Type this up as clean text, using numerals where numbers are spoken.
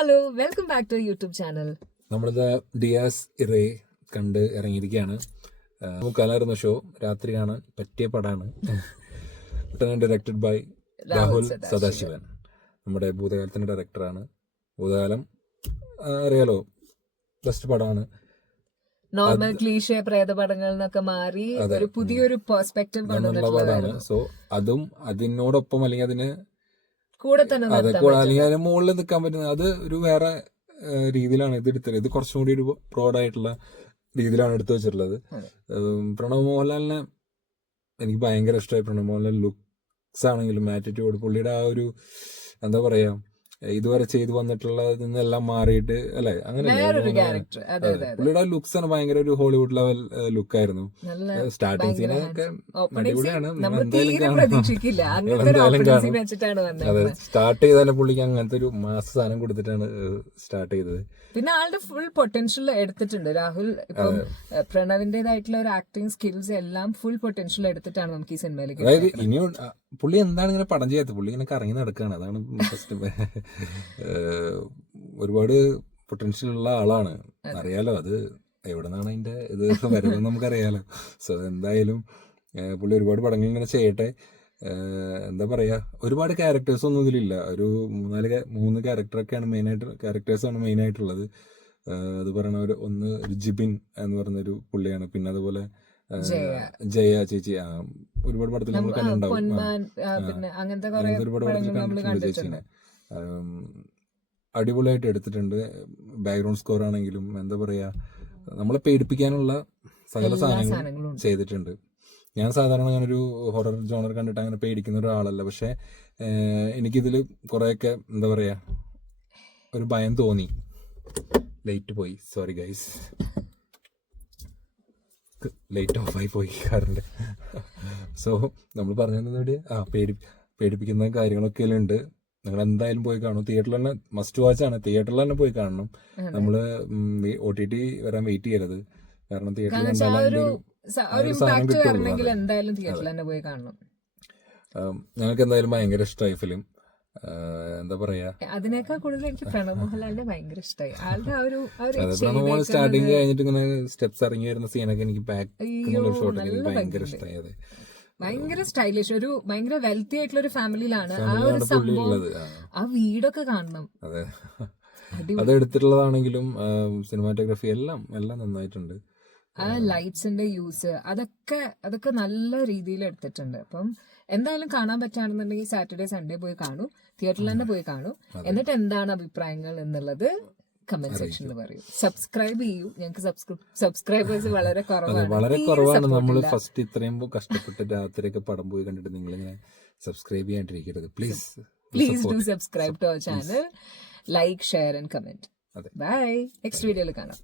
Hello welcome back to YouTube channel. നമ്മളിത് Dies Irae കണ്ട് ഇറങ്ങിയിരിക്കുകയാണ്. കലായിരുന്ന ഷോ, രാത്രി കാണാൻ പറ്റിയ പടമാണ്. Directed by Rahul Sadasivan. നമ്മുടെ ഭൂതകാലത്തിന്റെ ഡയറക്ടറാണ്. ഭൂതകാലം അറിയാലോ, ബെസ്റ്റ് പടമാണ്. നോർമൽ ക്ലീഷേ പ്രേത പടങ്ങളിൽ നിന്നൊക്കെ മാറി ഒരു പുതിയൊരു പെർസ്പെക്റ്റീവ് പടമാണ്. സോ അതും അതിനോടൊപ്പം അല്ലെങ്കിൽ അതിന് കൂടെ തന്നെ അല്ലെങ്കിൽ അതിന് മുകളിൽ നിൽക്കാൻ പറ്റുന്ന അത് ഒരു വേറെ രീതിയിലാണ് ഇത് എടുത്തത്. ഇത് കുറച്ചും കൂടി ഒരു ബ്രോഡായിട്ടുള്ള രീതിയിലാണ് എടുത്തു വെച്ചിട്ടുള്ളത്. പ്രണവ് മോഹൻലാലിനെ എനിക്ക് ഭയങ്കര ഇഷ്ടമായി. പ്രണവ് മോഹൻലാൽ ലുക്സ് ആണെങ്കിലും ആറ്റിറ്റ്യൂഡ്, പുള്ളിയുടെ ആ ഒരു എന്താ പറയാ, ഇതുവരെ ചെയ്തു വന്നിട്ടുള്ളതിൽ നിന്നെല്ലാം മാറിയിട്ട് അല്ലെ, അങ്ങനെ പുള്ളിയുടെ ലുക്സ് ആണ് ഭയങ്കര ഒരു ഹോളിവുഡ് ലെവൽ ലുക്കായിരുന്നു. സ്റ്റാർട്ടിങ് സീനൊക്കെ അടിപൊളിയാണ്. അതെ, സ്റ്റാർട്ട് ചെയ്താലും പുള്ളിക്ക് അങ്ങനത്തെ ഒരു മാസ സാധനം കൊടുത്തിട്ടാണ് സ്റ്റാർട്ട് ചെയ്തത്. പിന്നെ ആളുടെ ഫുൾ പൊട്ടൻഷ്യൽ എടുത്തിട്ടുണ്ട് രാഹുൽ. ഇപ്പം പ്രണവിന്റേതായിട്ടുള്ള ഒരു ആക്ടിങ് സ്കിൽസ് എല്ലാം ഫുൾ പൊട്ടൻഷ്യൽ എടുത്തിട്ടാണ് നമുക്ക് ഈ സിനിമയിലേക്ക്. അതായത് ഇനിയും പുള്ളി എന്താണ് ഇങ്ങനെ പടം ചെയ്യാത്തത്, പുള്ളി ഇങ്ങനെ കറങ്ങി നടക്കുകയാണ്. അതാണ് ഫസ്റ്റ്. ഒരുപാട് പൊട്ടൻഷ്യൽ ഉള്ള ആളാണ്, അറിയാലോ. അത് എവിടെ നിന്നാണ് അതിന്റെ ഇത് വരുന്നത് നമുക്കറിയാലോ. സോ എന്തായാലും പുള്ളി ഒരുപാട് പടങ്ങൾ ഇങ്ങനെ ചെയ്യട്ടെ. എന്താ പറയാ, ഒരുപാട് ക്യാരക്ടേഴ്സ് ഒന്നും ഇതിലില്ല. ഒരു 3 ക്യാരക്ടറൊക്കെയാണ് ക്യാരക്ടേഴ്സാണ് മെയിൻ ആയിട്ടുള്ളത്. അത് പറയണ ഒന്ന് ജിബിൻ എന്ന് പറഞ്ഞൊരു പുള്ളിയാണ്. പിന്നെ അതുപോലെ ജയ ചേച്ചി ഒരുപാട് പടത്തിൽ നമ്മൾ കണ്ടിട്ടുണ്ടാവും. ഒരുപാട് പടത്തിൽ കണ്ടിട്ടുണ്ട് ചേച്ചീനെ. അടിപൊളിയായിട്ട് എടുത്തിട്ടുണ്ട്. ബാക്ക്ഗ്രൗണ്ട് സ്കോർ ആണെങ്കിലും എന്താ പറയാ, നമ്മളെ പേടിപ്പിക്കാനുള്ള സകല സാധനങ്ങളും ചെയ്തിട്ടുണ്ട്. ഞാൻ സാധാരണ ഞാനൊരു ഹൊറർ ജോണർ കണ്ടിട്ട് അങ്ങനെ പേടിക്കുന്ന ഒരാളല്ല. പക്ഷെ എനിക്കിതിൽ കുറെയൊക്കെ എന്താ പറയാ ഒരു ഭയം തോന്നി. ലൈറ്റ് പോയി, സോറി ഗൈസ്, ലൈറ്റ് ഓഫായി പോയി കറണ്ട്. സോ നമ്മൾ പറഞ്ഞത് പേടിപ്പിക്കുന്ന കാര്യങ്ങളൊക്കെ ഉണ്ട്. നിങ്ങൾ എന്തായാലും പോയി കാണും. തിയേറ്ററിൽ തന്നെ മസ്റ്റ് വാച്ച് ആണ്. തിയേറ്ററിൽ തന്നെ പോയി കാണണം. നമ്മള് OTT വരാൻ വെയിറ്റ് ചെയ്യരുത്. കാരണം തിയേറ്ററിൽ ഞങ്ങൾക്ക് എന്തായാലും ഭയങ്കര ഇഷ്ടമായി ഫിലിം. എന്താ പറയാ, അതിനേക്കാൾ കൂടുതൽ എനിക്ക് പ്രണവ് മോഹൻലാലിനെ ഭയങ്കര ഇഷ്ടമായി. പ്രണവ് മോഹൻ സ്റ്റാർട്ടിങ് കഴിഞ്ഞിട്ട് ഇങ്ങനെ സ്റ്റെപ്സ് ഇറങ്ങി വരുന്ന സീനൊക്കെ എനിക്ക് ബാക്ക് ഷോട്ട് ഭയങ്കര ഇഷ്ടമായി. അതെ, ഭയങ്കര സ്റ്റൈലിഷ്, ഒരു ഭയങ്കര വെൽത്തി ആയിട്ടുള്ള ഒരു ഫാമിലിയിലാണ് ആ ഒരു സംഭവം. ആ വീടൊക്കെ കാണണം. അതെ, അത് എടുത്തിട്ടുള്ളതാണെങ്കിലും സിനിമാറ്റോഗ്രാഫി എല്ലാം നന്നായിട്ടുണ്ട്. ആ ലൈറ്റ്സിന്റെ യൂസ് അതൊക്കെ നല്ല രീതിയിൽ എടുത്തിട്ടുണ്ട്. അപ്പം എന്തായാലും കാണാൻ പറ്റുകയാണെന്നുണ്ടെങ്കിൽ സാറ്റർഡേ സൺഡേ പോയി കാണൂ, തിയേറ്ററിൽ തന്നെ പോയി കാണൂ. എന്നിട്ട് എന്താണ് അഭിപ്രായങ്ങൾ എന്നുള്ളത് കമന്റ് സെക്ഷനിൽ പറയൂ. സബ്സ്ക്രൈബ് ചെയ്യൂ. ഞങ്ങൾക്ക് സബ്സ്ക്രൈബേഴ്സ് വളരെ കുറവാണ്. നമ്മൾ ഫസ്റ്റ് ഇത്രയും കഷ്ടപ്പെട്ട് രാത്രിയൊക്കെ പടം പോയി കണ്ടിട്ട് നിങ്ങൾ ഇങ്ങനെ സബ്സ്ക്രൈബ് ചെയ്യാണ്ടിരിക്കരുത്. Please do subscribe to our channel. Like, share and comment. Bye. Next വീഡിയോയിൽ കാണാം.